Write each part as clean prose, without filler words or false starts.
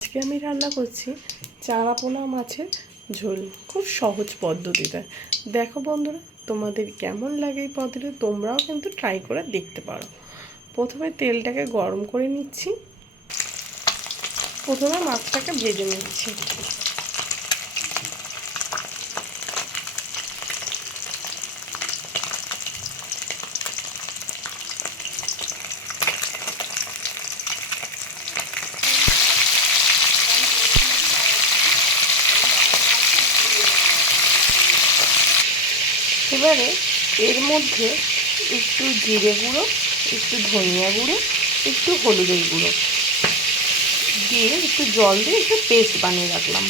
আজকে আমি রান্না করছি চারাপোনা মাছের ঝোল, খুব সহজ পদ্ধতিতে। দেখো বন্ধুরা, তোমাদের কেমন লাগে এই পদ্ধতি, তোমরাও কিন্তু ট্রাই করে দেখতে পারো। প্রথমে তেলটাকে গরম করে নিচ্ছি, প্রথমে মাছটাকে ভেজে নিচ্ছি। এবারে এর মধ্যে একটু জিরে গুঁড়ো, একটু ধনিয়া গুঁড়ো, একটু হলুদের গুঁড়ো দিয়ে একটু জল দিয়ে একটু পেস্ট বানিয়ে রাখলাম।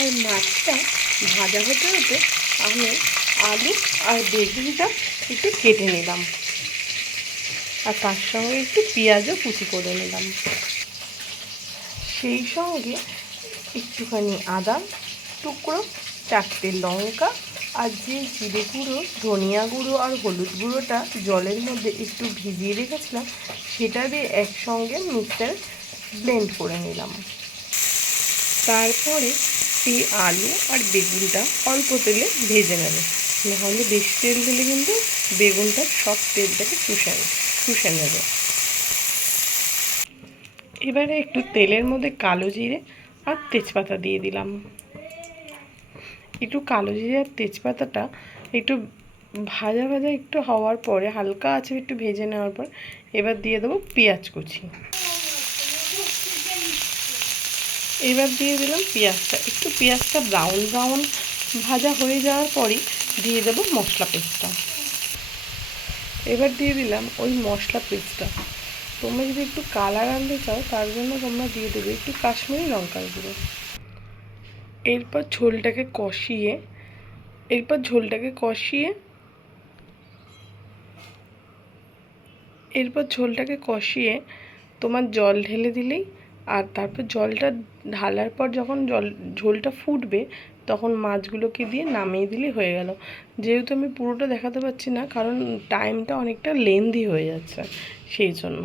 আর মাছটা ভাজা হতে হতে আমি আলু আর বেগুনটা একটু কেটে নিলাম, আর তার সঙ্গে একটু পেঁয়াজও কুচি করে নিলাম। সেই সঙ্গে একটুখানি আদা টুকরো, 4টে লঙ্কা, আর যে জিরে গুঁড়ো, ধনিয়া গুঁড়ো আর হলুদ গুঁড়োটা জলের মধ্যে একটু ভিজিয়ে রেখেছিলাম, সেটা দিয়ে একসঙ্গে মিক্সারে ব্লেন্ড করে নিলাম। তারপরে সেই আলু আর বেগুনটা অল্প তেলে ভেজে নেব, নাহলে বেশি তেল দিলে কিন্তু বেগুনটা সব তেলটাকে শুষে নেবে। এবারে একটু তেলের মধ্যে কালো জিরে আর তেজপাতা দিয়ে দিলাম। একটু কালো জিরে আর তেজপাতাটা একটু ভাজা ভাজা একটু হওয়ার পরে, হালকা আছে একটু ভেজে নেওয়ার পর, এবার দিয়ে দেবো পেঁয়াজ কুচি। এবার দিয়ে দিলাম পেঁয়াজটা, একটু পেঁয়াজটা ব্রাউন ব্রাউন ভাজা হয়ে যাওয়ার পরই দিয়ে দেবো মশলা পেস্টটা। এবার দিয়ে দিলাম ওই মশলা পেস্টটা। তোমরা যদি একটু কালার আনতে চাও, তার জন্য তোমরা দিয়ে দেবে একটু কাশ্মীরি লঙ্কার গুঁড়ো। এরপর ঝোলটাকে কষিয়ে তোমার জল ঢেলে দিলেই, আর তারপর জলটা ঢালার পর যখন ঝোলটা ফুটবে, তখন মাছগুলোকে দিয়ে নামিয়ে দিলেই হয়ে গেল। যেহেতু আমি পুরোটা দেখাতে পারছি না, কারণ টাইমটা অনেকটা লেন্দি হয়ে যাচ্ছে, সেই জন্য।